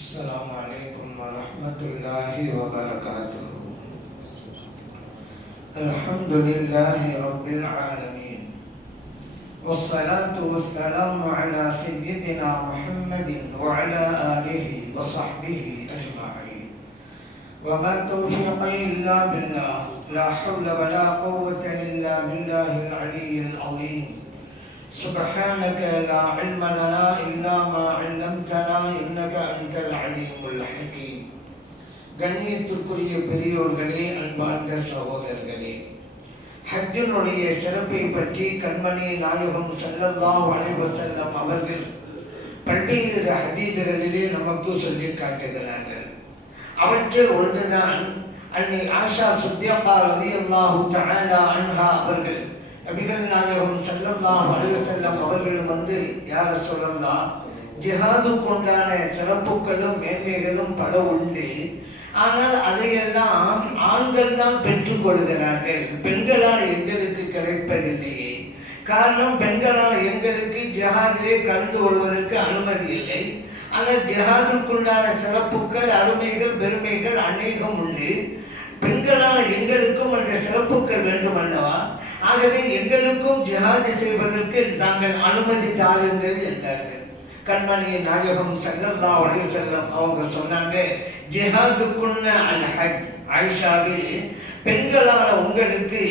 السلام عليكم ورحمة الله وبركاته. الحمد لله رب العالمين. والصلاة والسلام على سيدنا محمد وعلى آله وصحبه أجمعين. وما توفيقي إلا بالله لا حول ولا قوة إلا بالله العلي العظيم. سبحانك لا علم لنا إلا ما علمتنا إنك أنت العليم الحكيم கண்ணியத்திற்குரிய பெரியோர்களே அன்பார்ந்த சகோதரர்களே ஹஜ்ஜினுடைய சிறப்பை பற்றி கண்மணி நாயகம் ஸல்லல்லாஹு அலைஹி வஸல்லம் அவர்கள் பல்வேறு ஹதீதுகளிலே நமக்கு சொல்லி காட்டுகிறார்கள் அவற்றில் ஒன்றுதான் அன்னை ஆஷா சுத்தியப்பா ரலியல்லாஹு தஆலா அன்ஹா அவர்கள் நபிகள் நாயகம் செல்லம்தான் அலைஹி செல்லம் அவர்களும் வந்து யார சொல்லலாம் ஜிஹாதுக்குண்டான சிறப்புகளும் மேன்மைகளும் பல உண்டு. ஆனால் அதையெல்லாம் ஆண்கள் தான் பெற்றுக்கொள்கிறார்கள் பெண்களால் எங்களுக்கு கிடைப்பதில்லையே. காரணம் பெண்களால் எங்களுக்கு ஜிஹாதிலே கலந்து கொள்வதற்கு அனுமதி இல்லை. ஆனால் ஜிஹாதுக்குண்டான சிறப்புகள் அருமைகள் பெருமைகள் அநேகம் உண்டு. பெண்களால் எங்களுக்கும் அந்த சிறப்புகள் வேண்டும் அல்லவா? ஆகவே எங்களுக்கும் ஜிஹாது செய்வதற்கு தாங்கள் அனுமதி தாருங்கள் என்றார்கள் கண்மணி நாயகம் சல்லல்லா அலைஹி செல்லம் அவங்க சொன்னாங்க ஜிஹாதுக்குன்ன அல் ஹஜ். ஆயிஷாவே பெண்களான உங்களுக்கு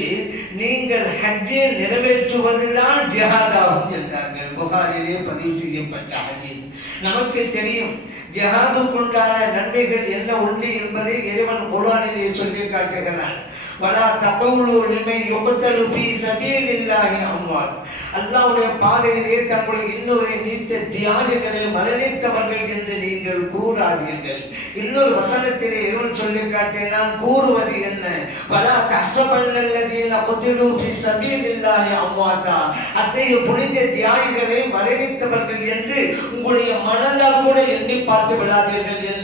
நீங்கள் ஹஜ்ஜை நிறைவேற்றுவதுதான் ஜிஹாதாகும் என்றார்கள். புகாரிலே பதிவு செய்யப்பட்ட ஹதீஸ். நமக்கு தெரியும் ஜிஹாதுக்குண்டான நன்மைகள் என்ன உண்டு என்பதை இறைவன் குரானிலே சொல்லி காட்டுகிறான். வலா தகவுலு நிமை யுபத்தலு ஃபீ சபீலில்லாஹி அம்வால் அல்லாஹ்வுடைய பாதையிலே தங்களுடைய இன்னொரு நீத்த தியாகிகளை மரணித்தவர்கள் என்று நீங்கள் கூறாதீர்கள். இன்னொரு வசனத்திலே இவன் சொல்லி நான் கூறுவது என்ன? வலா தஹ்சபன்னல்லதீன குதிலு ஃபீ சபீலில்லாஹி அம்வாதா அத்தகைய புனித தியாகிகளை மரணித்தவர்கள் என்று உங்களுடைய மனதால் கூட எண்ணி பார்த்து விடாதீர்கள் என்று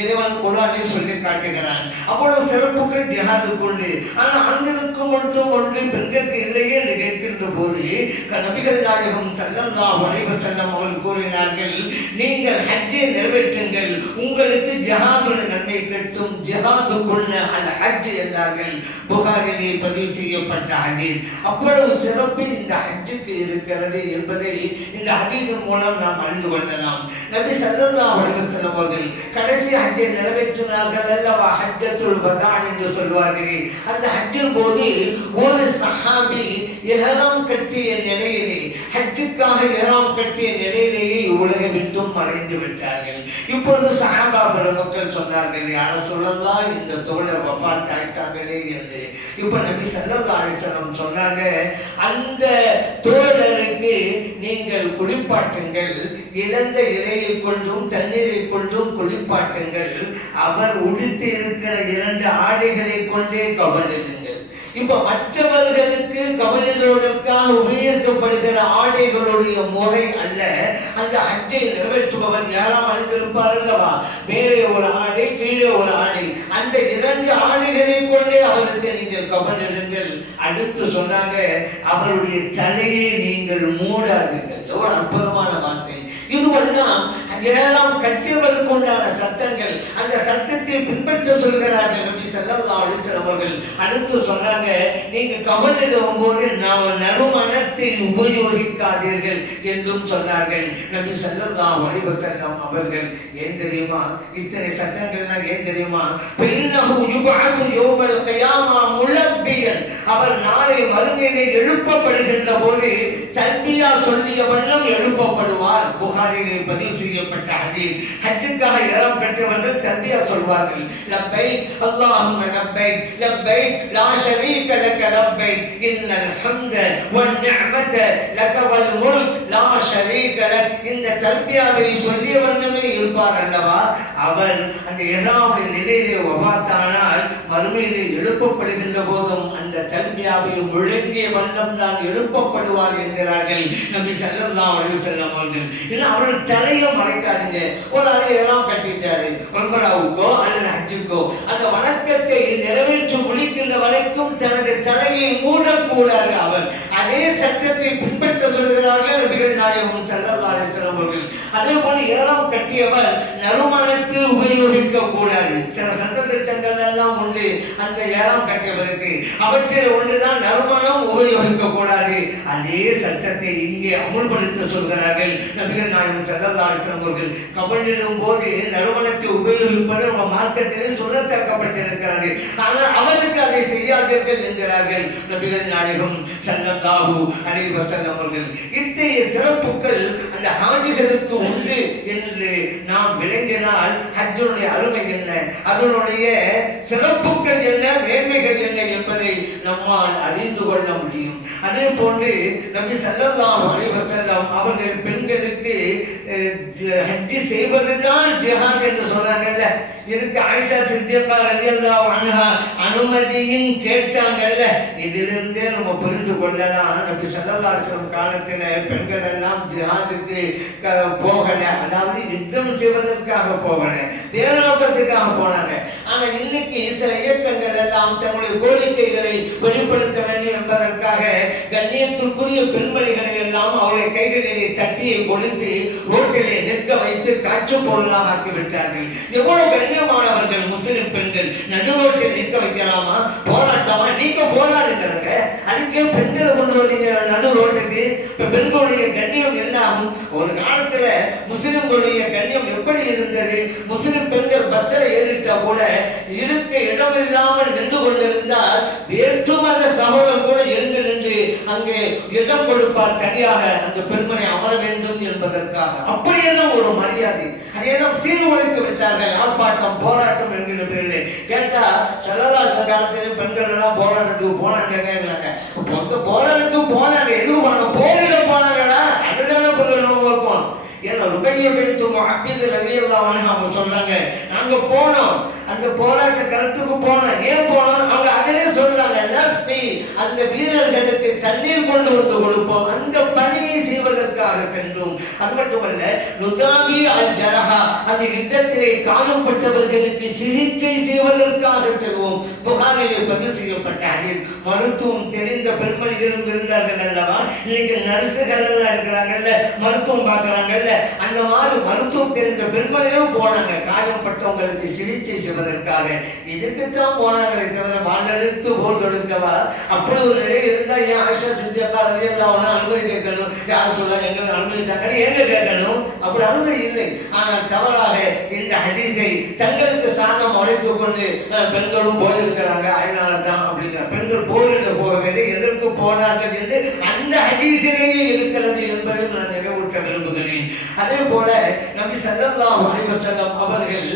இறைவன் குரானில் சொல்லி காட்டுகிறான். அவ்வளவு சிறப்புகள் தியாகத்துக்குண்டு ஆனால் ஆண்களுக்கு மட்டும் ஒன்று பெண்களுக்கு இல்லையே என்று கேட்கின்ற போது நபிகள் நாயகம் ஸல்லல்லாஹு அலைஹி செல்லம் அவர்கள் கூறினார்கள் நீங்கள் ஹஜ்ஜை நிறைவேற்றுங்கள் உங்களுக்கு ஜிஹாதுடைய நன்மை கட்டும் ஜஹாது கொள்ள அல் ஹஜ் என்றார்கள். புகாரிலே பதிவு செய்யப்பட்ட ஹதீஸ். அவ்வளவு சிறப்பு இந்த ஹஜ்ஜுக்கு இருக்கிறது என்பதை இந்த ஹதீஸின் மூலம் நாம் அறிந்து கொள்ளலாம். நபி ஸல்லல்லாஹு அலைஹி செல்லம் அவர்கள் கடைசி ஹஜ்ஜை நிறைவேற்றினார்கள் அல்லவா? ஹஜ்ஜத்துல் பதான் என்று சொல்வார்களே. அந்த ஹஜ்ஜின் போது ஒரு சஹாபி எஹராம் கட்டிய நிலையிலே ஹஜ்ஜுக்காக எஹராம் கட்டிய நிலையிலேயே உலகை விட்டும் மறைந்து விட்டார்கள். இப்பொழுது சஹாபா பெருமக்கள் சொன்னார்கள் யார சொல்லலாம் இந்த தோழர் வஃபாத் ஆயிட்டாங்களே என்று. இப்போ நபி ஸல்லல்லாஹு அலைஹி சொன்னாங்க அந்த தோழருக்கு நீங்கள் குளிப்பாட்டுங்கள். இழந்த இலையை கொண்டும் தண்ணீரை கொண்டும் குளிப்பாட்டுங்கள் அவர் உடுத்து இருக்கிற இரண்டு ஆடைகளை கொண்டே கவனிடுங்கள் இப்ப மற்றவர்களுக்கு கவனிடுவதற்காக உபயோகிக்கப்படுகிற ஆடைகளுடைய முறை அல்ல. அந்த அஞ்சை நிறைவேற்றுபவர் யாராம் அணிந்திருப்பார் அல்லவா? மேலே ஒரு ஆடை கீழே ஒரு ஆடை. அந்த இரண்டு ஆடைகளை கொண்டே அவருக்கு நீங்கள் கவனிடுங்கள். அடுத்து சொன்னாங்க அவருடைய தலையை நீங்கள் மூடாதீர்கள். எவ்வளவு அற்புதமான வார்த்தை. இதுவெல்லாம் ஏழாம் கட்டியவருக்கு உண்டான சட்டங்கள் அந்த சட்டத்தை பின்பற்ற சொல்கிறார்கள் நபி ஸல்லல்லாஹு அலைஹி அவர்கள். அடுத்து சொன்னாங்க நீங்க கவனிடும் போது நாம் நறுமணத்தை உபயோகிக்காதீர்கள் என்றும் சொன்னார்கள் நபி ஸல்லல்லாஹு உழைவு செல்லம் அவர்கள். ஏன் தெரியுமா? இத்தனை சட்டங்கள்லாம் ஏன் தெரியுமா? பெண்ணகு யுபஅஸு யௌமல் கியாமா முலப்பியன் அவர் நாளை மறுமையிலே எழுப்பப்படுகின்ற போது தல்பியா சொல்லிய வண்ணம் எழுப்பப்படுவார் புகாரிலே பதிவு செய்யப்பட்ட ஹதீஸ். ஹஜ்ஜுக்காக ஏறம் பெற்றவர்கள் தல்பியா சொல்வார்கள். லப்பை அல்லாஹும் லப்பை லப்பை லா ஷரீக லக லப்பை இன்னல் ஹம்த வன் நிஅமத லக வல் முல்க் லா ஷரீக லக். இந்த தல்பியாவை சொல்லிய வண்ணமே இருப்பார் அல்லவா? அவர் அந்த இஹ்ராமுடைய நிலையிலே வஃபாத்தானால் மறுமையிலே எழுப்பப்படுகின்ற போதும் அந்த தன்மையாவை முழங்கிய வண்ணம் தான் எழுப்பப்படுவார் என்கிறார்கள். நம்பி செல்லம்தான் அலைஹி செல்லம் அவர்கள். ஏன்னா அவர்கள் தலையை மறைக்காதீங்க. ஒரு ஆள் எல்லாம் கட்டிட்டாரு. ஒன்பதாவுக்கோ அல்லது அஞ்சுக்கோ அந்த வணக்கத்தை நிறைவேற்றி முடிக்கின்ற வரைக்கும் தனது தலையை மூடக்கூடாது அவர். அதே சட்டத்தை பின்பற்ற சொல்கிறார்கள். நபிகள் நாயகம் ஸல்லல்லாஹு அவர்கள் அதே போல ஏலம் கட்டியவர் நறுமணத்தில் உபயோகிக்க கூடாது. சில சட்ட திட்டங்கள் எல்லாம் உண்டு. அந்த ஏலம் கட்டியவருக்கு அவற்றில் ஒன்றுதான் நறுமணம் உபயோகிக்க கூடாது. அதே சட்டத்தை இங்கே அமுல்படுத்த சொல்கிறார்கள் நபிகள் நாயகம் ஸல்லல்லாஹு அலைஹி வஸல்லம் அவர்கள். கபலிடும் போது நறுமணத்தை உபயோகிப்பது நம்ம மார்க்கத்திலே சொல்லத்தக்கப்பட்டிருக்கிறது ஆனால் அவருக்கு அதை செய்யாதீர்கள் என்கிறார்கள் நபிகள் நாயகம் சல்லல்லாஹு அனைவர் செல்லவர்கள் அவர்கள். இத்தகைய சிறப்புகள் அந்த ஹாஜிகளுக்கு உண்டு என்று நாம் விளங்கினால் ஹஜ்ஜனுடைய அருமை என்ன? அதனுடைய சிறப்புகள் என்ன? மேன்மைகள் என்ன என்பதை நம்மால் அறிந்து கொள்ள முடியும். அதே போன்று நபி ஸல்லல்லாஹு அலைஹி அவர்கள் பெண்களுக்கு அஹ், ஹஜ்ஜி செய்வதுதான் ஜிஹாத் என்று சொல்றாங்கல்ல. இதுக்கு ஆயிஷா சித்தியப்பா ரலியல்லாஹு அன்ஹா அனுமதியும் கேட்டாங்கல்ல. இதிலிருந்தே நம்ம புரிந்து கொள்ளலாம். நபி ஸல்லல்லாஹு காலத்தில் பெண்கள் எல்லாம் ஜிஹாதுக்கு போகலை போகல. அதாவது யுத்தம் செய்வதற்காக போகல. தேவலோகத்துக்காக நோக்கத்துக்காக போனாங்க. ஆனா இன்னைக்கு சில இயக்கங்கள் எல்லாம் தங்களுடைய கோரிக்கைகளை வெளிப்படுத்த வேண்டும் என்பதற்காக கண்ணியத்திற்குரிய பெண்மணிகளை எல்லாம் அவருடைய கைகளிலே தட்டியை கொடுத்து ரோட்டிலே நிற்க வைத்து காட்சி பொருளாக ஆக்கிவிட்டார்கள். எவ்வளவு எவ்வளவு கண்ணியமானவர்கள் முஸ்லிம் பெண்கள் நடுவோட்டில் நிற்க வைக்கலாமா? போராட்டமா? நீங்க போராடுங்கிறங்க அதுக்கே பெண்களை கொண்டு வரீங்க நடு ரோட்டுக்கு இப்ப பெண்களுடைய கண்ணியம் என்ன? ஆகும் ஒரு காலத்துல முஸ்லிம்களுடைய கண்ணியம் எப்படி இருந்தது? முஸ்லிம் பெண்கள் பஸ்ல ஏறிட்டா கூட இருக்க இடம் இல்லாமல் நின்று கொண்டிருந்தால் அங்கே இடம் கொடுப்பார் தனியாக அந்த பெண்மனை அமர வேண்டும் என்பதற்காக. அப்படியெல்லாம் ஒரு மரியாதை. அதையெல்லாம் சீர்குலைத்து விட்டார்கள். ஆர்ப்பாட்டம் போராட்டம் என்கிற பேரிலே. கேட்டா செல்லலாச காலத்திலே பெண்கள் எல்லாம் போராட்டத்துக்கு போனாங்க கேட்கலாங்க போராட்டத்துக்கு போனாங்க. எதுவும் போனாங்க? போரிட போனாங்கன்னா அதுதானே பொங்கல் இருக்கும் ஏன்னா ருபைய வேண்டும் அப்பிது ரவி எல்லாம் அவங்க சொன்னாங்க நாங்க போனோம். அந்த போராட்ட களத்துக்கு போனோம் ஏன் போனோம் அவங்க அதிலே சொல்றாங்க அந்த வீரர்களுக்கு தண்ணீர் கொண்டு வந்து கொடுப்போம். அந்த செய்வதற்காக சென்றோம். அது மட்டுமல்ல நுதாபி அல் ஜனஹா அந்த யுத்தத்திலே காணப்பட்டவர்களுக்கு சிகிச்சை செய்வதற்காக செல்வோம். புகாரிலே பதிவு செய்யப்பட்ட அதில் மருத்துவம் தெரிந்த பெண்மணிகளும் இருந்தார்கள் அல்லவா? இன்னைக்கு நர்சுகள் எல்லாம் இருக்கிறாங்கல்ல மருத்துவம் பார்க்கறாங்கல்ல. அந்த மாதிரி மருத்துவம் தெரிந்த பெண்மணிகளும் போனாங்க. காயப்பட்டவங்களுக்கு சிகிச்சை செய்வதற்காக. இதுக்குத்தான் போனாங்களே தவிர வாழ்நெடுத்து போர் தொடுக்கவா? அப்படி ஒரு நிலை இருந்தா ஏன் ஆயிஷா சித்தியக்கா அனுமதி கேட்கணும்? யார் சொல்ல எங்களை அனுமதித்தாங்கன்னு எங்க கேட்கணும்? அப்படி அனுமதி இல்லை. ஆனால் தவறாக இந்த ஹதீஸை தங்களுக்கு சாணம் உழைத்து கொண்டு பெண்களும் போயிருக்கிறாங்க அதனால தான் அப்படிங்கிற பெண்கள் போரிட போகவில்லை எதற்கு போனார்கள் என்று அந்த ஹதீஸிலேயே இருக்கிறது என்பதை நான் நினைவூட்ட விரும்புகிறேன். அதே போல நபி சல்லாஹ் அலைவசல்லம் அவர்கள்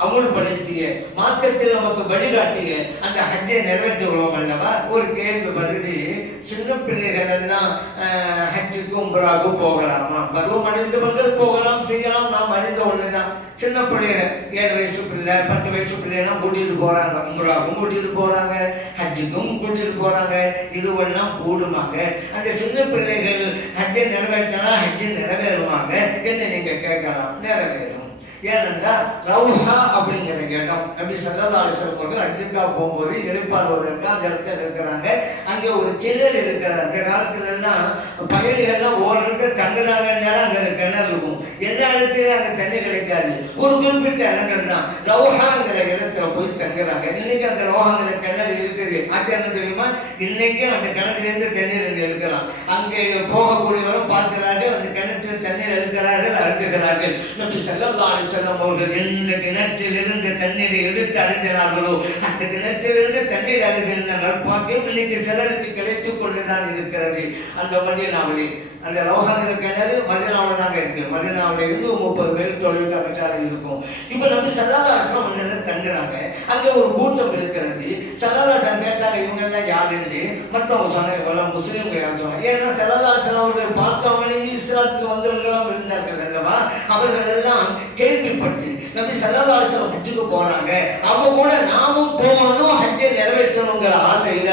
அமுல்படுத்திய மார்க்கத்தில் நமக்கு வழிகாட்டிய அந்த ஹஜ்ஜை நிறைவேற்றுகிறோம் அல்லவா? ஒரு கேள்வி வருது. சின்ன பிள்ளைகள் எல்லாம் அஹ், ஹஜ்ஜுக்கு போகலாமா? பருவம் அடைந்தவர்கள் போகலாம் செய்யலாம். நாம் அறிந்த ஒண்ணுதான். சின்ன பிள்ளைகள் ஏழு வயசு பிள்ளை பத்து வயசு பிள்ளைலாம் கூட்டிட்டு போறாங்க. உம்ராவுக்கும் கூட்டிட்டு போறாங்க ஹஜ்ஜுக்கும் கூட்டிட்டு போறாங்க. இதுவெல்லாம் கூடுமாங்க அந்த சின்ன பிள்ளைகள் ஹஜ்ஜை நிறைவேற்றினா ஹஜ்ஜு நிறைவேறுவாங்க என்ன நீங்க கேட்கலாம். நிறைவேறும். ஏனென்றால் ரவுஹா அப்படிங்கிற இடம் நபி சல்லல்லாஹு அலைஹி வஸல்லம் அவர்கள் போகும்போது எரிப்பாடுவதற்கு அந்த இடத்துல இருக்கிறாங்க. அங்கே ஒரு கிணறு இருக்கிறது. அந்த காலத்துல எல்லாம் பயணிகள்லாம் ஒரு தங்குறாங்கன்னாலும் அங்கே ஒரு கிணறு இருக்கும்? எல்லா இடத்துலையும் அங்கே தண்ணி கிடைக்காது. ஒரு குறிப்பிட்ட இடங்கள் தான் ரவுஹாங்கிற இடத்துல போய் தங்குறாங்க. இன்னைக்கு அந்த ரவுஹாங்கிற கிணறு இருக்குது. அது என்ன தெரியுமா? இன்னைக்கு அந்த கிணத்துலேருந்து தண்ணீர் இங்கே எடுக்கலாம். அங்கே போகக்கூடியவரும் பார்க்கிறாரு அந்த கிணற்று தண்ணீர் எடுக்கிறாரு அருந்துகிறார்கள் நம்பி ஸல்லல்லாஹு அலைஹி அவர்கள் எந்த கிணற்றிலிருந்து தண்ணீரை எடுத்து அருந்தினார்களோ அந்த கிணற்றிலிருந்து தண்ணீர் அருந்திருந்த நற்பாக்கியம் இன்னைக்கு சிலருக்கு கிடைத்துக் கொண்டுதான் இருக்கிறது. அந்த மதியனாவிலே அந்த ரவுஹாங்கிற கிணறு மதியனாவில் தாங்க இருக்கு. மதியனாவில் இருந்து முப்பது பேர் தொலைவில் கட்டால இருக்கும். இப்போ நம்ம சதாதாசனம் அந்த தங்குறாங்க? அங்கே ஒரு கூட்டம் இருக்கிறது. சதாதாசன் கேட்டாங்க இவங்க எல்லாம் யாருன்னு? மற்றவங்க சொன்னாங்க இவெல்லாம் முஸ்லீம்கள் யாரும் சொன்னாங்க. ஏன்னா சதாதாசன் அவர்கள் பார்த்தவங்களே இஸ்லாத்துக்கு வந்தவர்களாம் இருந்தார்கள் அல்லவா? அவர்கள் எல்லாம் கேள்விப்பட்டு நபி சதாதாசனம் ஹஜ்ஜுக்கு போறாங்க. அவங்க கூட நாமும் போகணும் ஹஜ்ஜை நிறைவேற்றணுங்கிற ஆசையில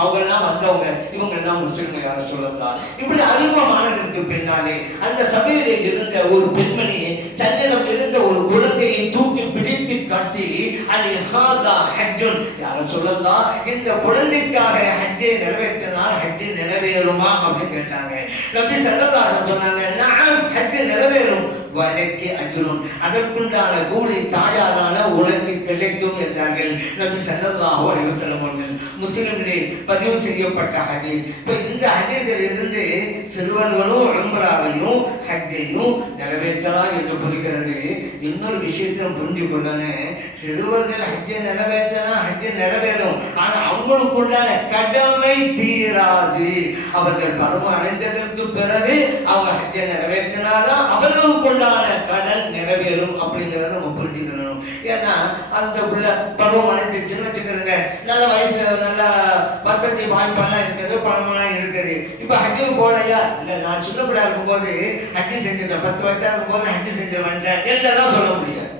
அவங்க எல்லாம் வந்தவங்க. இவங்க எல்லாம் முஸ்லீம்கள் யாரும் சொல்லலாம் இப்படி அறிமுகமானதற்கு பின்னாலே அந்த சபையில இருந்த ஒரு பெண்மணி தன்னிடம் இருந்த ஒரு குழந்தையை தூக்கி பிடித்து காட்டி அது ஹாதா ஹஜ்ஜுன். யார சொல்லலாம் இந்த குழந்தைக்காக ஹஜ்ஜை நிறைவேற்றினால் ஹஜ்ஜை நிறைவேறுமா அப்படின்னு கேட்டாங்க. நபி சல்லல்லாஹு சொன்னாங்க நான் ஹஜ்ஜை நிறைவேறும். வலைக்கு அஞ்சிரும் அதற்குண்டான கூலி தாயாரான உனக்கு கிடைக்கும் என்றார்கள். நபி சல்லல்லாஹு அலைஹி வஸல்லம் அவர்கள் முஸ்லிமிலே பதிவு செய்யப்பட்ட ஹதீஸ். இப்போ இந்த ஹதீஸில் இருந்து சிறுவர்களும் உம்ராவையும் ஹஜ்ஜையும் நிறைவேற்றலாம் என்று புரிகிறது. இன்னொரு விஷயத்தையும் புரிஞ்சு கொள்ளணும். சிறுவர்கள் ஹஜ்ஜை நிறைவேற்றலாம் ஹஜ்ஜை நிறைவேறும். ஆனால் அவங்களுக்குள்ளான கடமை தீராது. அவர்கள் பருவம் அடைந்ததற்கு பிறகு அவங்க ஹஜ்ஜை நிறைவேற்றினாதான் அவர்களுக்குண்டான கடல் நிறைவேறும் அப்படிங்கிறத நம்ம புரிஞ்சுக்கணும் ஏன்னா அந்த உள்ள பருவம் அடைஞ்சிருச்சுன்னு வச்சுக்கிறோங்க நல்ல வயசு நல்ல வசதி வாய்ப்பெல்லாம் இருக்குது பணமெல்லாம் இருக்குது. இப்போ ஹஜ்ஜுக்கு போகலையா இல்லை நான் சின்ன பிள்ளை இருக்கும்போது ஹஜ்ஜி செஞ்சுட்டேன் பத்து வயசாக இருக்கும்போது ஹஜ்ஜி செஞ்சு வந்தேன். என்றெல்லாம் சொல்ல முடியாது.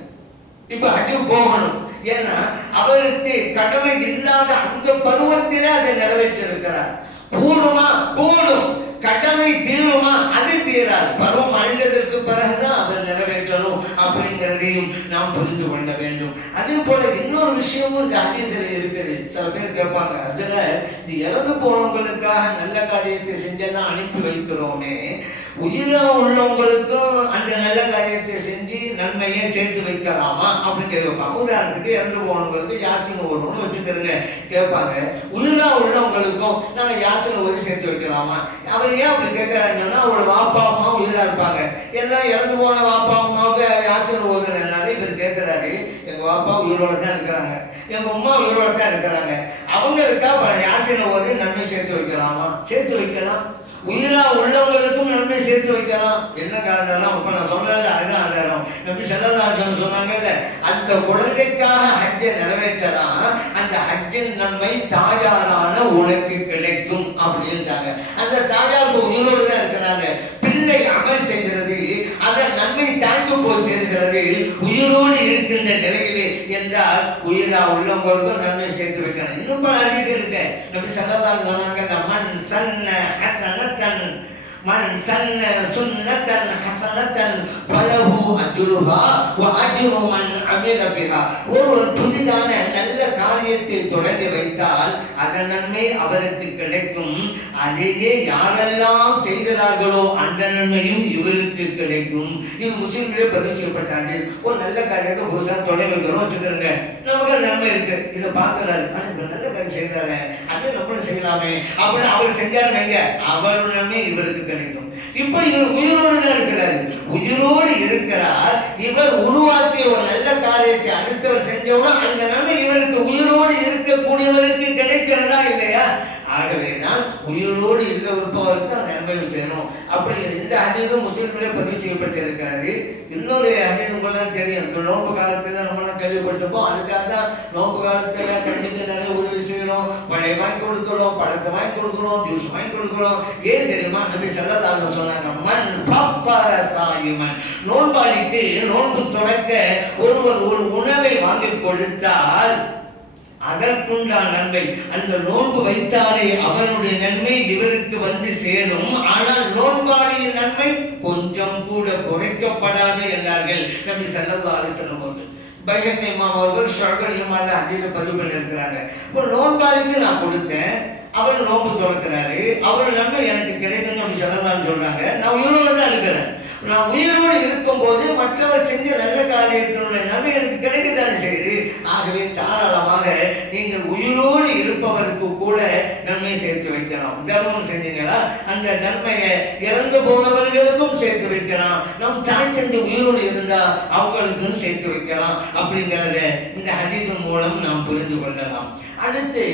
இப்போ ஹஜ்ஜுக்கு போகணும். ஏன்னா அவருக்கு கடமை இல்லாத அந்த பருவத்திலே அதை நிறைவேற்றிருக்கிறார். கூடுமா கூடும் கடமை தீருமா அது தீராது. பருவம் அடைந்ததற்கு பிறகுதான் அதை நிறைவேற்றணும் அப்படிங்கிறதையும் நாம் புரிந்து கொள்ள வேண்டும். அதே போல இன்னொரு விஷயமும் இந்த அதீதத்தில் இருக்குது. சில பேர் கேட்பாங்க அதுல இந்த இறந்து போனவங்களுக்காக நல்ல காரியத்தை செஞ்செல்லாம் அனுப்பி வைக்கிறோமே. உயிராக உள்ளவங்களுக்கும் அந்த நல்ல காரியத்தை செஞ்சு நன்மையை சேர்த்து வைக்கலாமா அப்படின்னு கேட்பாங்க உதாரணத்துக்கு இறந்து போனவங்களுக்கு யாசின ஓதுன்னு வச்சுக்கிறேங்க கேட்பாங்க. உயிரா உள்ளவங்களுக்கும் நாங்கள் யாசின ஒரு சேர்த்து வைக்கலாமா? அவர் ஏன் அப்படி கேட்குறாங்கன்னா அவரோட வாப்பா அம்மா உயிரா இருப்பாங்க. எல்லாம் இறந்து போன வாப்பா அம்மாவுக்கு யாசின் ஓதுனாலே இவர் கேட்குறாரு. எங்க வாப்பா உயிரோட தான் இருக்கிறாங்க. எங்க அம்மா உயிரோட தான் இருக்கிறாங்க. அவங்களுக்கா பல யாசினை ஓதி நன்மை சேர்த்து வைக்கலாமா? சேர்த்து வைக்கலாம். உயிரா உள்ளவங்களுக்கும் நன்மை சேர்த்து வைக்கலாம். என்ன காரணம் இப்போ நான் சொல்லல அதுதான் ஆதாரம். நம்பி செல்லதாசன் சொன்னாங்கல்ல அந்த குழந்தைக்காக ஹஜ்ஜை நிறைவேற்றலாம் அந்த ஹஜ்ஜின் நன்மை தாயாரான உனக்கு கிடைக்கும் அப்படின்றாங்க அந்த தாயாருக்கு உயிரோடு தான் இருக்கிறாங்க. பிள்ளை அமல் செய்கிறது அந்த நன்மை தாய்க்கு போய் சேர்கிறது உயிரோடு இருக்கின்ற நிலையிலே என்றால் எல்லா உள்ளவங்களுக்கும் நன்மை சேர்த்து வைக்கணும் இன்னும் பல அறிவு இருக்கு. நபி சல்லல்லாஹு சொன்னாங்க மன் சன்ன ஹசனத்தன் மன் சன்ன சுன்னத்தன் ஹசனத்தன். ஃபலஹு அஜ்ருஹா வ அஜ்ரு மன் அமில பிஹா ஒருவர் புதிதான காரியத்தில் தொடங்கி வைத்தால் அதன் நன்மை அவருக்கு கிடைக்கும். அதையே யாரெல்லாம் செய்கிறார்களோ அந்த நன்மையும் இவருக்கு கிடைக்கும். இது முஸ்லிம்களே பதிவு செய்யப்பட்டாது. ஒரு நல்ல காரியத்தை புதுசாக தொடங்கி வைக்கிறோம் வச்சுக்கிறோங்க நமக்கு நன்மை இருக்கு. இதை பார்க்கிறாரு. ஆனால் இவர் நல்ல காரியம் செய்கிறாரு. அதே நம்மளும் செய்யலாமே. அப்படின்னு அவர் செஞ்சாரு வைங்க. அவர் நன்மை இவருக்கு கிடைக்கும். இப்போ இவர் உயிரோடு தான் இருக்கிறாரு. உயிரோடு இருக்கிறார். இவர் உருவாக்கிய ஒரு நல்ல காரியத்தை அடுத்தவர் செஞ்சவுடன் அந்த நன்மை இவருக்கு உயிரோடு இருக்கக்கூடியவருக்கு கிடைக்கிறதா இல்லையா? ஆகவே தான் உயிரோடு இருக்க விருப்பவருக்கு அந்த நன்மைகள் செய்யணும் அப்படி இந்த அதீதம் முஸ்லீம்களே பதிவு செய்யப்பட்டிருக்கிறது. இன்னொரு அதீதங்கள்லாம் தெரியும். இந்த நோன்பு காலத்தில் நம்மளாம் கேள்விப்பட்டிருப்போம். அதுக்காக தான் நோன்பு காலத்தில் கஞ்சிக்கு நிறைய உதவி செய்யணும். வடை வாங்கி கொடுக்குறோம் படத்தை வாங்கி கொடுக்குறோம் ஜூஸ் வாங்கி கொடுக்குறோம் ஏன் தெரியுமா? நம்பி செல்லதாங்க சொன்னாங்க மண் சாயுமன். நோன்பாளிக்கு நோன்பு தொடக்க ஒருவர் ஒரு உணவை வாங்கி கொடுத்தால் அதற்குண்டான நன்மை. அந்த நோன்பு வைத்தாரே அவனுடைய நன்மை இவருக்கு வந்து சேரும். ஆனால் நோன்பாளியின் நன்மை கொஞ்சம் கூட குறைக்கப்படாது என்றார்கள் நம்பி சல்லல்லாஹு அலைஹி வஸல்லம் அவர்கள். பைஹக் இமாம் அவர்கள் ஷர்கல் அதிக பதிவுகள் இருக்கிறாங்க. இப்போ நோன்பாளிக்கு நான் கொடுத்தேன். அவர் நோன்பு திறக்கிறாரு. அவர் நன்மை எனக்கு கிடைக்கும்னு அப்படி சொல்லலாம்னு சொல்றாங்க. நான் உயிரோடு தான் இருக்கிறேன். நான் உயிரோடு இருக்கும்போது மற்றவர் செஞ்ச நல்ல காரியத்தினுடைய நன்மை எனக்கு கிடைக்கத்தானே செய்யுது. ஆகவே தாராளமாக உயிரோடு இருப்பவருக்கு கூட நன்மை சேர்த்து வைக்கலாம். தர்மம் செஞ்சீங்களா? அந்த நன்மையை இறந்து போனவர்களுக்கும் சேர்த்து வைக்கலாம். நம் தாய் தந்தை உயிரோடு இருந்தா அவங்களுக்கும் சேர்த்து வைக்கலாம் அப்படிங்கிறத இந்த ஹதீதன் மூலம் நாம் புரிந்து கொள்ளலாம். அடுத்து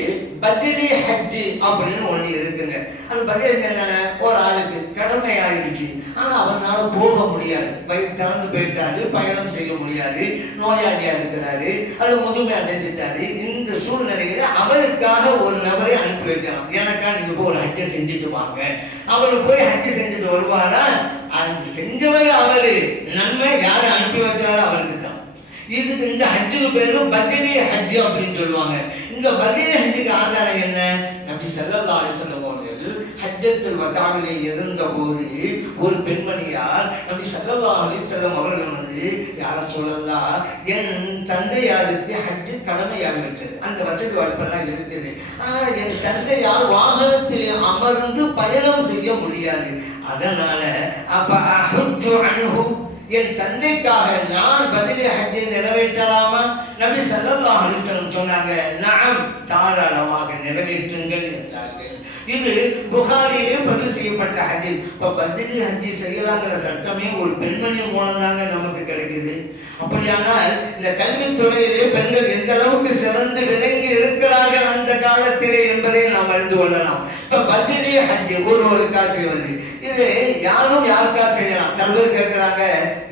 பதிலி ஹஜ்ஜு அப்படின்னு ஒண்ணு இருக்குங்க. அந்த பதில் என்னென்ன ஒரு ஆளுக்கு கடமை ஆயிடுச்சு ஆனா அவனால போக முடியாது. வயிறு திறந்து போயிட்டாரு பயணம் செய்ய முடியாது நோயாளியா இருக்கிறாரு அது முதுமை அடைஞ்சிட்டாரு. இந்த சூழ்நிலையில அவருக்காக ஒரு நபரை அனுப்பி வைக்கலாம். எனக்கா நீங்க போய் ஒரு ஹஜ்ஜை செஞ்சுட்டு வாங்க. அவரு போய் ஹஜ்ஜை செஞ்சுட்டு வருவாரா? அந்த செஞ்சவர் அவரு. நன்மை யாரை அனுப்பி வச்சாரோ அவருக்கு தான். இதுக்கு இந்த ஹஜ்ஜுக்கு பேரும் பத்திரி ஹஜ்ஜு அப்படின்னு சொல்லுவாங்க. இந்த பத்திரி ஹஜ்ஜுக்கு ஆதாரம் என்ன? நபி ஸல்லல்லாஹு அலைஹி ஹஜ்ஜத்துல் வதாவிலே இருந்தபோது ஒரு பெண்மணியார் நபி ஸல்லல்லாஹு அலைஹி வஸல்லம் அவர்கள் வந்து யார சொல்லலாம் என் தந்தையாருக்கு ஹஜ்ஜு கடமையாகிவிட்டது. அந்த வசதி வாய்ப்பெல்லாம் இருக்குது ஆனால் என் தந்தையார் வாகனத்தில் அமர்ந்து பயணம் செய்ய முடியாது. அதனால அப்ப அஹு என் தந்தைக்காக நான் பதிலே ஹஜ்ஜை நிறைவேற்றலாமா? நபி ஸல்லல்லாஹு அலிஸ்லம் சொன்னாங்க நாம் தாராளமாக நிறைவேற்றுங்கள் என்றார்கள். இது புகாரியிலே பதிவு செய்யப்பட்ட ஹதீஸ். இப்போ பதிலி ஹஜ்ஜி செய்யலாங்கிற சட்டமே ஒரு பெண்மணி மூலம் தாங்க நமக்கு கிடைக்குது. அப்படியானால் இந்த கல்வித்துறையிலே பெண்கள் எந்த அளவுக்கு சிறந்து விளங்கி இருக்கிறார்கள் அந்த காலத்திலே என்பதை நாம் அறிந்து கொள்ளலாம். இப்போ பதிலி ஹஜ்ஜி ஒருவருக்காக செய்வது. இது யாரும் யாருக்காக செய்யலாம்? சில பேர் கேட்குறாங்க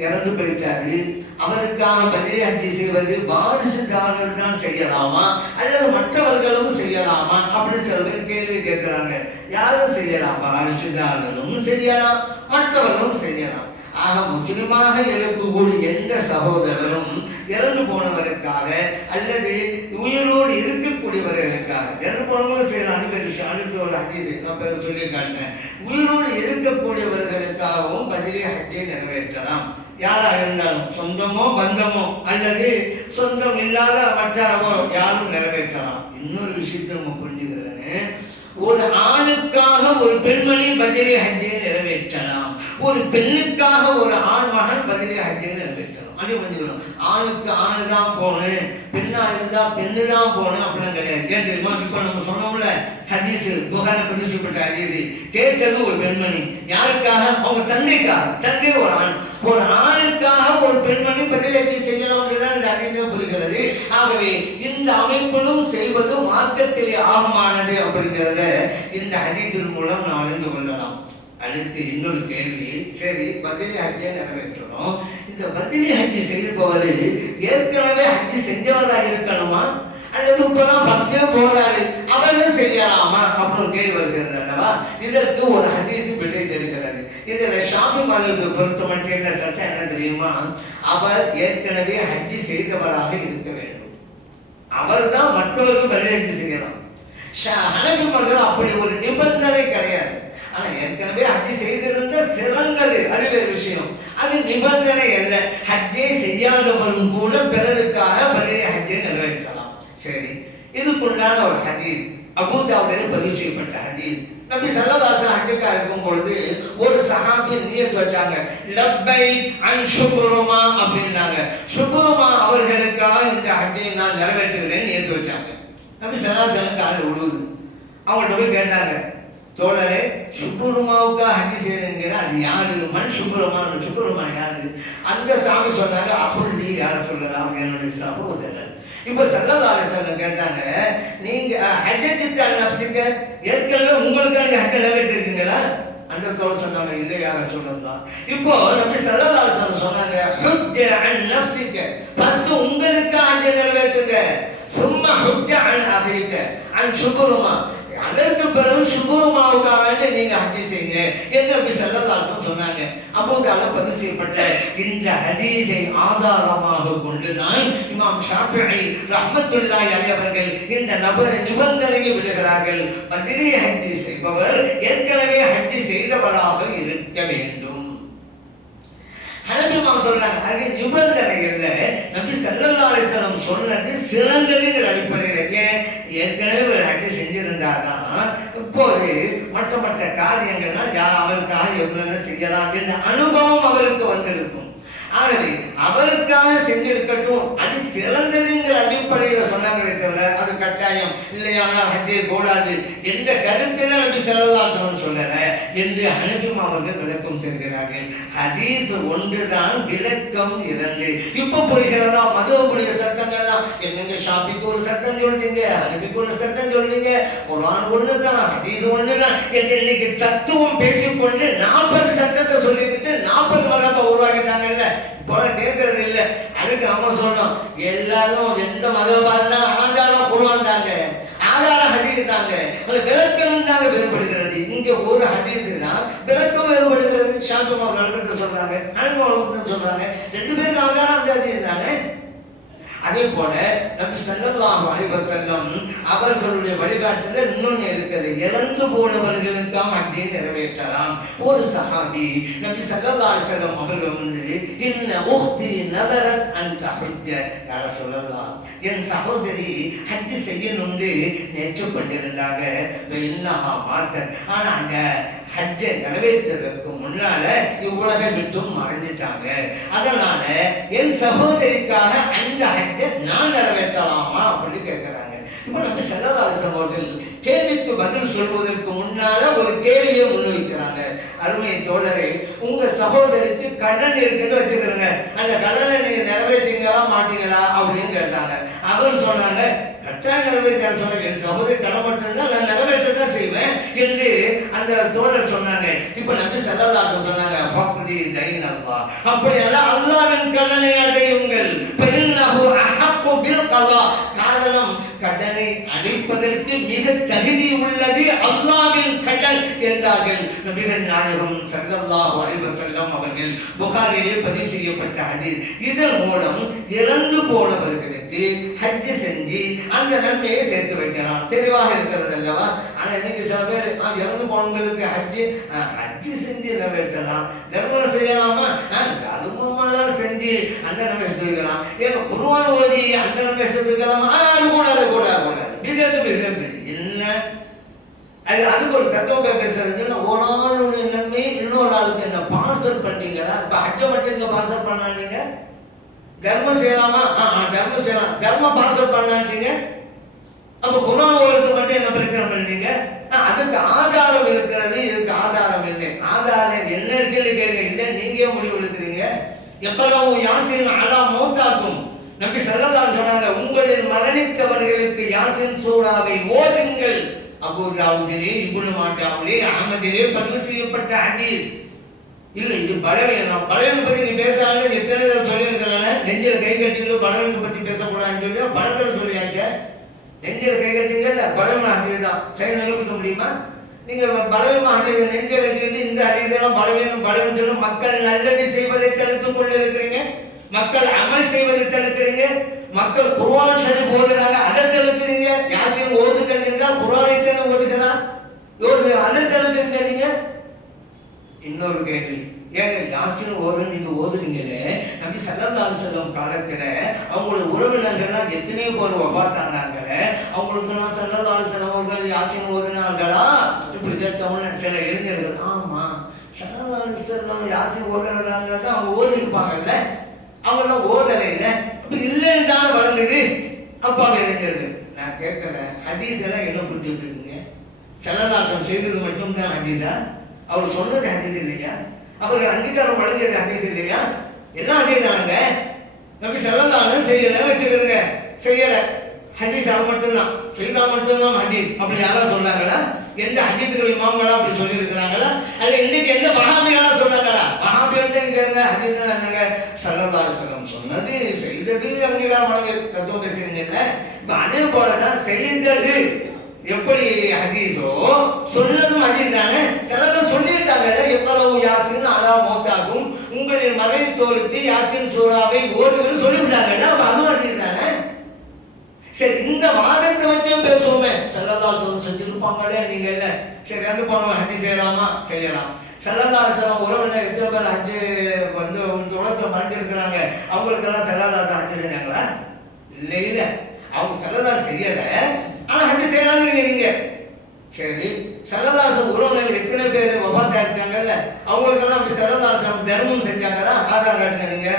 இறந்து போயிட்டாரு. அவருக்காக பதிலி செய்வது வாரிசுதாரர்கள் தான் செய்யலாமா? அல்லது மற்றவர்களும் செய்யலாமா? அப்படின்னு சில பேர் கேள்வி கேட்குறாங்க. யாரும் செய்யலாம். வாரிசுதாரர்களும் செய்யலாம். மற்றவர்களும் செய்யலாம். ஆக முஸ்லிமாக இருக்கக்கூடிய எந்த சகோதரரும் இறந்து போனவருக்காக அல்லது உயிரோடு இருக்கக்கூடியவர்களுக்காக இறந்து போனவங்களும் செய்யலாம். அது பெரிய விஷயம் அடுத்த ஒரு அதிதி நான் பேர் சொல்லி காட்டினேன் உயிரோடு இருக்கக்கூடியவர்களுக்காகவும் பதிலே ஹத்தியை நிறைவேற்றலாம். யாரா இருந்தாலும் சொந்தமோ பந்தமோ அல்லது சொந்தம் இல்லாத மற்றவோ யாரும் நிறைவேற்றலாம். இன்னொரு விஷயத்தை நம்ம புரிஞ்சுக்கிறேன்னு ஒரு ஆணுக்காக ஒரு பெண்மணி பதிலே ஹஜ்ஜை நிறைவேற்றலாம். ஒரு பெண்ணுக்காக ஒரு ஆண் மகன் பதிலே ஹஜ்ஜை நிறைவேற்றலாம். அப்படி கொஞ்சம் ஆணுக்கு ஆணு தான் போகணும். பெண்ணா இருந்தா பெண்ணு தான் போகணும் அப்படிலாம் கிடையாது. ஏன் தெரியுமா இப்போ நம்ம சொன்னோம்ல ஹதீஸ் புகார செய்யப்பட்ட ஹதீஸ். கேட்டது ஒரு பெண்மணி. யாருக்காக? அவங்க தந்தைக்காக தந்தை ஒரு ஆண். ஒரு ஆணுக்காக ஒரு பெண்மணி பதிலடி செய்யலாம் அப்படிதான் இந்த அதிகம் புரிகிறது. ஆகவே இந்த அமைப்பிலும் செய்வது மார்க்கத்திலே ஆகமானது அப்படிங்கிறத இந்த ஹதீஸின் மூலம் நாம் அறிந்து கொள்ளலாம். அடுத்து இன்னொரு கேள்வி. சரி பத்தினி ஹஜ்ஜை நிறைவேற்றணும். இந்த பத்தினி ஹஜ்ஜி செய்திருப்பவர் ஏற்கனவே ஹஜ்ஜி செஞ்சவராக இருக்கணுமா? அல்லது இப்பதான் ஃபஸ்ட்டே போகிறாரு அவரும் செய்யலாமா? அப்படின்னு ஒரு கேள்வி வருகிறது அல்லவா? இதற்கு ஒரு ஹதீது விடை தெரிகிறது. இதில் ஷாபி மதத்தை பொறுத்த மட்டும் என்ன சட்டம் என்ன தெரியுமா? அவர் ஏற்கனவே ஹஜ்ஜி செய்தவராக இருக்க வேண்டும். அவர் தான் மற்றவர்கள் பதிலடி செய்யலாம். ஹனபி மதம் அப்படி ஒரு நிபந்தனை கிடையாது. ஆனால் ஏற்கனவே ஹஜ்ஜி செய்திருந்த சிறந்தது அது ஒரு விஷயம். அது நிபந்தனை என்ன ஹஜ்ஜை செய்யாதவரும் கூட பிறருக்காக பதிலே ஹஜ்ஜை நிறைவேற்றலாம். சரி இதுக்குண்டான ஒரு ஹதீஸ். அபூதாவிலே பதிவு செய்யப்பட்ட ஹதீஸ். நபி சல்லல்லாஹு ஹஜ்ஜுக்காக இருக்கும் பொழுது ஒரு சஹாபி நியத் வச்சாங்க. லப்பை அன் சுகுருமா அப்படின்னாங்க. சுகுருமா அவர்களுக்காக இந்த ஹஜ்ஜை நான் நிறைவேற்றுகிறேன் நியத் வச்சாங்க. நபி சல்லாசனுக்கு ஆள் விடுவது அவங்கள்ட்ட போய் கேட்டாங்க. தோழரே சுப்புருமாவுக்கா அடி செய்யறீங்கன்னா அது யாரு? மண் சுப்புரமான சுப்புரமா யாரு? அந்த சாமி சொன்னாங்க அகுல்லி யார சொல்லலாம் அவங்க என்னுடைய சகோதரர். இப்போ சல்லல்லாஹு அலைஹி கேட்டாங்க நீங்க ஹஜ்ஜத்து நப்சிங்க? ஏற்கனவே உங்களுக்கான ஹஜ்ஜ நிறைவேற்றிருக்கீங்களா? அந்த சொல்ல சொன்னாங்க இல்லை யார சொல்லலாம் இப்போ நம்பி சல்லல்லாஹு அலைஹி சொன்னாங்க ஹுஜ்ஜ அன் நப்சிக்க. ஃபர்ஸ்ட் உங்களுக்கு ஹஜ்ஜ நிறைவேற்றுங்க. சும்மா ஹுஜ்ஜ அன் அஹீக்க அன் சுகுருமா. அதற்கு பிறகு சுகுருமாவுக்காக வேண்டி நீங்க ஹஜ்ஜி செய்யுங்க. என்று அப்படி ஸல்லல்லாஹு சொன்னாங்க. அப்போது பதிவு செய்யப்பட்ட இந்த ஹதீஸை ஆதாரமாக கொண்டுதான் இமாம் ஷாஃபிஈ ரஹமத்துல்லாய் அலி அவர்கள் இந்த நபர் நிபந்தனையை விடுகிறார்கள். பதிலே ஹஜ்ஜி செய்பவர் ஏற்கனவே ஹஜ்ஜி செய்தவராக இருக்க வேண்டும். ஹனபி சொல்றாங்க அது நிபந்தனை நபி ஸல்லல்லாஹு அலைஹி சொன்னது சிறந்தது அடிப்படையில் ஏற்கனவே ஒரு ஹஜ்ஜி செஞ்சிருந்தாதான் இப்போது மற்ற மற்ற காரியங்கள்லாம் யா அவருக்காக எவ்வளவு செய்யலாம் என்ற அனுபவம் அவருக்கு வந்திருக்கும். ஆகவே கட்டாயம். இல்லையானால் ஹஜ்ஜே கூடாது. எந்த கருத்தில் நபி செல்லலாம் சொல்லல என்று ஹனஃபிம் அவர்கள் விளக்கம் தருகிறார்கள். ஹதீஸ் ஒன்றுதான் விளக்கம் இரண்டு. இப்போ புரிகிறதா? மதுவக்கூடிய சட்டங்கள்லாம். என்னங்க ஷாஃபிக்கு ஒரு சட்டம் சொல்றீங்க அனுப்பிக்கு ஒரு சட்டம் சொல்றீங்க. குரான் ஒன்று தான் ஹதீஸ் ஒன்று தான் என்று இன்னைக்கு தத்துவம் பேசிக்கொண்டு நாற்பது சட்டத்தை சொல்லிவிட்டு நாற்பது மதப்பை உருவாக்கிட்டாங்கல்ல? போல கேட்கறது இல்லை. அதுக்கு நம்ம சொன்னோம் எல்லாரும் எந்த மதம் இருந்தாலும் ஆதாரம் குருவான் தாங்க ஆதார ஹதீஸ் தாங்க அந்த விளக்கம் தாங்க வேறுபடுகிறது. இங்க ஒரு ஹதீஸ் தான் விளக்கம் வேறுபடுகிறது. சாந்தமாக விளக்கத்தை சொல்றாங்க அனுபவம் சொல்றாங்க. ரெண்டு பேரும் ஆதாரம் அந்த ஹதீஸ் தானே? அதே போல நபி ஸல்லல்லாஹு அலைஹி வஸல்லம் அவர்களுடைய வழிகாட்டுதல் இன்னொன்னு இருக்கிறது இறந்து போனவர்களுக்காக ஹஜ்ஜை நிறைவேற்றலாம். ஒரு சஹாபி நபி ஸல்லல்லாஹு அலைஹி அவர்கள் வந்து இன்ன உக்தி நதரத் அன் ஹஜ்ஜ. யார சொல்லலாம்? என் சகோதரி ஹஜ் செய்யணும்னு நினைச்சு கொண்டிருந்தாங்க. இன்னஹா மாத்தன் ஆனா அந்த ஹஜ்ஜை நிறைவேற்றுவதற்கு முன்னால இவ்வுலகம் விட்டும் மறைஞ்சிட்டாங்க. அதனால என் சகோதரிக்காக அந்த ஹஜ்ஜை நான் நிறைவேற்றலாமா அப்படின்னு கேட்கிறாங்க இப்போ நம்ம செல்லதாசன் அவர்கள் கேள்விக்கு பதில் சொல்வதற்கு முன்னால ஒரு கேள்வியை முன்வைக்கிறாங்க. அருமை தோழரை உங்க சகோதரிக்கு கடன் இருக்குன்னு வச்சுக்கிறோங்க அந்த கடனை நீங்க நிறைவேற்றீங்களா மாட்டீங்களா அப்படின்னு கேட்டாங்க. அவர் சொன்னாங்க கட்டாயம் நிறைவேற்ற சொன்னாங்க. என் சகோதரி கடன் மட்டும்தான் நான் நிறைவேற்ற தான் செய்வேன் என்று அந்த தோழர் சொன்னாங்க இப்ப நபி செல்லதாசன் சொன்னாங்க ஃபக்தி தைன் அல்லா அப்படியெல்லாம் அல்லாவின் கடனை அடையுங்கள். பெருநகு அஹப்பு பில் கலா காரணம் கடனை அடைப்பதற்கு மிக தகுதி உள்ளது அல்லாவின் கடன் என்றார்கள். நபிகள் நாயகம் செல்லல்லாஹு அலைவர் செல்லம் அவர்கள் புகாரிலே பதிவு செய்யப்பட்ட அதில் இதன் மூலம் இறந்து போனவர்களுக்கு ஹஜ் செஞ்சு அந்த நன்மையை சேர்த்து வைக்கலாம். தெளிவாக இருக்கிறது அல்லவா ஆனால் இன்னைக்கு சில பேர் ஆ, இறந்து போனவங்களுக்கு ஹஜ் ஹஜ் செஞ்சு நிறைவேற்றலாம். தர்மம் செய்யலாமா? ஆ, தர்மமெல்லாம் செஞ்சு அந்த நன்மை செஞ்சுக்கலாம் வைக்கலாம் ஏன் குருவான் ஓதி அந்த நன்மை சேர்த்து அது கூடாது கூடாது கூடாது. பிதத்து என்ன? அது அதுக்கு ஒரு தத்துவம் பேசுறதுன்னா ஒரு ஆளுடைய நன்மை இன்னொரு ஆளுக்கு என்ன பார்சல் பண்ணீங்களா இப்போ ஹஜ்ஜை மட்டும் இங்கே பார்சல் பண்ணாட்டீங்க தர்மம் செய்யலாமா ஆ தர்மம் செய்யலாம் தர்மம் பார்சல் பண்ணாட்டீங்க. அப்ப குரான் ஓரத்துக்கு மட்டும் என்ன பிரச்சனை பண்ணீங்க ஆ, அதுக்கு ஆதாரம் இருக்கிறது இதுக்கு ஆதாரம் இல்லை ஆதாரம் என்ன இருக்குன்னு கேட்க இல்லை நீங்க முடிவு எடுக்கிறீங்க. எவ்வளவு யாசின் அடா மௌத்தாக்கும் நம்பி ஸல்லல்லாஹு சொன்னாங்க உங்களின் மரணித்தவர்களுக்கு யாசின் சூறாவை ஓதுங்கள். அப்போது தாவூதிலே இப்னு மாட்டாவிலே அஹமதிலே பதிவு செய்யப்பட்ட அதீர் இல்லை இது பலவீனம். பலவீனம் பற்றி நீ பேசாமல் எத்தனை தடவை சொல்லியிருக்கிறாங்க நெஞ்சில் கை கட்டிக்கிட்டு பலவீனத்தை பற்றி பேசக்கூடாதுன்னு சொல்லி பலத்தில் சொல்லியாச்ச. நெஞ்சில் கை கட்டிங்க இல்லை பலவீனம் அதே தான். செயல் நிரூபிக்க முடியுமா? நீங்கள் பலவீனம் அதே நெஞ்சில் கட்டிக்கிட்டு இந்த ஹதீஸெல்லாம் பலவீனம் பலவீனம் சொல்லி மக்கள் நல்லது செய்வதை தடுத்து கொண்டு இருக்கிறீங்க மக்கள் அமல் செய்வதை தடுக்கிறீங்க. மக்கள் குர்ஆன் ஷரீஃப் ஓதுறாங்க அதை தடுக்கிறீங்க. யாசின் ஓதுங்கள் என்றால் குர்ஆனை தானே ஓதுக்கலாம் அதை தடுக்கிறீங்க நீங்கள் இன்னொரு கேள்வி. ஏங்க யாசின் ஓதுன்னு நீங்கள் ஓதுறீங்களே? நம்பி ஸல்லல்லாஹு அலைஹி காலத்தில் அவங்களுடைய அவங்களோட உறவினர்கள்லாம் எத்தனையோ பேர் வஃபாத்தானாங்களே அவங்களுக்கு நான் ஸல்லல்லாஹு அலைஹி வஸல்லம் அவர்கள் யாசின் இப்படி கேட்டவங்க சில இளைஞர்கள் ஆமாம் ஸல்லல்லாஹு அலைஹி வஸல்லம் யாசின் ஓதுனாங்கன்னா அவங்க ஓதிருப்பாங்கல்ல? அவங்களாம் தான் ஓதலை இல்லை. இல்லைன்னு தானே வளர்ந்தது. அப்பா இளைஞர்கள். நான் கேட்குறேன் ஹதீஸ் எல்லாம் என்ன புரிஞ்சு வச்சுருக்கீங்க செல்லநாசம் செய்தது மட்டும்தான் ஹதீஸா? அவர் சொன்னது ஹதீஸ் இல்லையா? அவர்கள் அங்கீகாரம் வழங்கியது ஹதீஸ் இல்லையா? எல்லாம் ஹதீஸ் தானுங்க. நபி செல்லநாசம் செய்யலை வச்சுக்கிறங்க செய்யலை. ஹதீஸ் அது மட்டும்தான். செய்தால் மட்டும்தான் ஹதீஸ் அப்படி யாராவது சொன்னாங்களா? எந்த ஹதீஸ்கள் இமாம்களா அப்படி சொல்லியிருக்கிறாங்களா? அல்ல இன்னைக்கு எந்த மகாபிகளா சொன்னாங்களா? மகாபிகள் கேளுங்க. ஹதீஸ் என்னங்க? சல்லல்லாஹு சொன்னது செய்தது அங்கீகாரம் வழங்கிய தத்துவம் பேசுறீங்கல்ல இப்போ அதே போல தான் செய்தது. எப்படி ஹதீஸோ? சொன்னதும் ஹதீஸ் தானே சில பேர் சொல்லிட்டாங்கல்ல எவ்வளவு யாசின் அலா மௌத்தாகும். உங்களின் மறைத்தோருக்கு யாசின் சூறாவை ஓதுன்னு சொல்லிவிட்டாங்கல்ல அப்ப அதுவும் ஹதீஸ் தானே சரி இந்த வாதத்தை வச்சே பேசுவோமே. செல்லதாசனம் செஞ்சிருப்பாங்களே நீங்க என்ன? சரி எந்த பண்ணுவோம் ஹஜ்ஜி செய்யலாமா? செய்யலாம். செல்லதாசனம் உறவினர் எத்தனை பேர் ஹஜ்ஜி வந்து தொடர்ந்து மறைஞ்சிருக்கிறாங்க அவங்களுக்கெல்லாம் செல்லதாசம் ஹஜ்ஜி செஞ்சாங்களா இல்லை இல்லை அவங்க செல்லதாசம் செய்யலை. ஆனால் ஹஜ்ஜி செய்யலாங்கிறீங்க நீங்கள் சரி செல்லதாசம் உறவுகள் எத்தனை பேர் வபாத்தா இருக்காங்கல்ல அவங்களுக்கெல்லாம் அப்படி செல்லதாசம் தர்மம் செஞ்சாங்கடா ஆதார் காட்டுங்க நீங்க?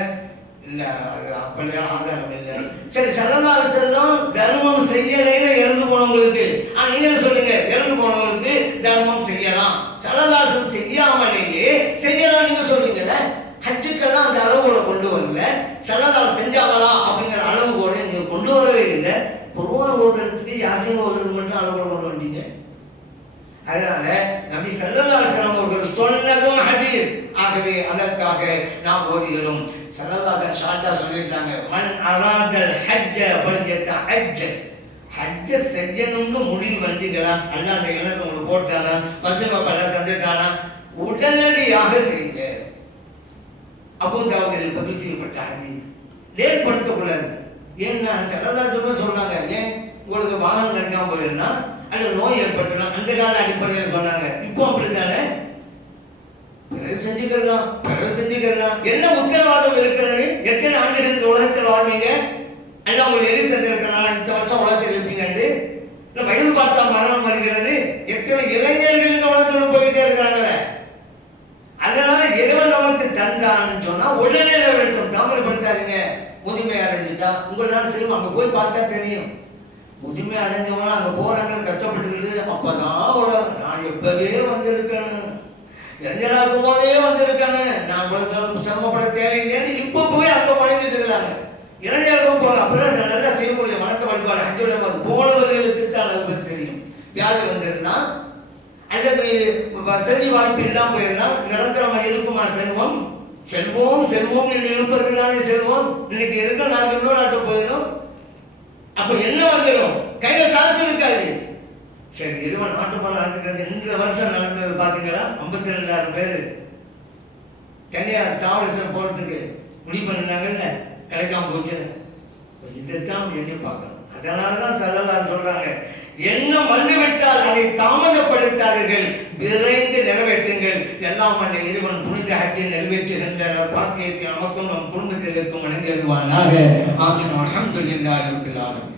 இல்லை அப்படியே அப்படிலாம் ஆதாரம் இல்லை. சரி சல்லல்லாஹு தர்மம் செய்யலைன்னு இறந்து போனவங்களுக்கு ஆ நீங்க சொல்லுங்க இறந்து போனவங்களுக்கு தர்மம் செய்யலாம். சல்லல்லாஹு செய்யாமலேயே செய்யலாம் நீங்க சொல்றீங்கல்ல? ஹஜ்ஜுக்கெல்லாம் அந்த அளவுகளை கொண்டு வரல. சல்லல்லாஹு செஞ்சாமலாம் அப்படிங்கிற அளவுகோலை நீங்க கொண்டு வரவே இல்லை. ஒவ்வொரு இடத்துல யாசின் ஓதுறது மட்டும் அளவுகளை கொண்டு வந்தீங்க அதனால நபி ஸல்லல்லாஹு அலைஹி அவர்கள் சொன்னதும் ஹதீஸ். ஆகவே அதற்காக நாம் ஓதுகிறோம் ஸல்லல்லாஹு ஷார்ட்டா சொல்லிட்டாங்க மன் அராதல் ஹஜ்ஜ ஃபல்யத்தஹஜ் ஹஜ்ஜ செய்யணும்னு முடிவு வந்தீங்களா? அல்லாஹ் அந்த எண்ணத்தை உங்களுக்கு போட்டானா? பசுமை பண்ண தந்துட்டானா? உடனடியாக செய்யுங்க. அபூதாவுதில் பதிவு செய்யப்பட்ட ஹதீஸ். லேட்படுத்தக்கூடாது ஏன்னா செல்லதாச்சும் சொன்னாங்க ஏன் உங்களுக்கு வாகனம் கிடைக்காம போயிருந்தா அல்லது நோய் ஏற்பட்டுலாம் அந்த கால அடிப்படையில் சொன்னாங்க. இப்போ அப்படித்தானே பிறகு செஞ்சுக்கலாம் பிறகு செஞ்சுக்கலாம். என்ன உத்தரவாதம் இருக்கிறது? எத்தனை ஆண்டுகள் இந்த உலகத்தில் வாழ்வீங்க? எல்லாம் உங்களுக்கு எழுதி தந்திருக்கிறனால இந்த வருஷம் உலகத்தில் இருப்பீங்கன்ட்டு இல்லை வயது பார்த்தா மரணம் வருகிறது. எத்தனை இளைஞர்கள் இந்த உலகத்தில் போயிட்டே இருக்கிறாங்களே? அதனால இறைவன் நமக்கு தந்தான்னு சொன்னா உடனே வேண்டும் தாமதப்படுத்தாதீங்க. முதுமை அடைஞ்சிட்டா உங்களால சிறுவன் அங்கே போய் பார்த்தா தெரியும். முதுமை அடைஞ்சவங்க அங்க போறாங்கன்னு கஷ்டப்பட்டுக்கிட்டு அப்பதான் உலகம் நான் எப்பவே வந்திருக்கேன். இளைஞராகும் போதே வந்திருக்கேன்னு நான் இவ்வளவு சிரமப்பட தேவையில்லைன்னு இப்ப போய் அங்க முடங்கிட்டு இருக்கிறாங்க. இளைஞர்களும் போகலாம் அப்பதான் நல்லா செய்ய முடியும் வணக்க வழிபாடு அஞ்சோட போது போனவர்களுக்கு தான் அது தெரியும். வியாதி வந்திருந்தா அல்லது வசதி வாய்ப்பு இல்லாம போயிருந்தா நிரந்தரமாக இருக்குமா செல்வம்? செல்வம் செல்வம். என்று இருப்பது செல்வம். இன்னைக்கு இருக்க நாளைக்கு இன்னொரு நாட்டு போயிடும். அப்ப என்ன வந்துடும் கையில காசு இருக்காது. சரி எதுவும் நாட்டு பாடம் நடக்கிறது இந்த வருஷம் நடந்தது பாத்தீங்களா? ஐம்பத்தி ரெண்டாயிரம் பேர் தனியார் டிராவல்ஸில் போகிறதுக்கு முடிவு பண்ணிருந்தாங்கன்னு கிடைக்காம போச்சு இதைத்தான் எண்ணி பார்க்கணும். அதனால தான் செல்லலாம் சொல்றாங்க. என்ன வந்துவிட்டால் அதை தாமதப்படுத்தாதீர்கள். விரைந்து நிறைவேற்றுங்கள். எல்லாம் அந்த இறைவன் புனித ஹஜ்ஜை நிறைவேற்றுகின்ற பாக்கியத்தை நமக்கும் நம் குடும்பத்தில் இருக்கும் வணங்கிடுவானாக ஆகிய அல்ஹம்துலில்லாஹி ரப்பில் ஆலமீன்.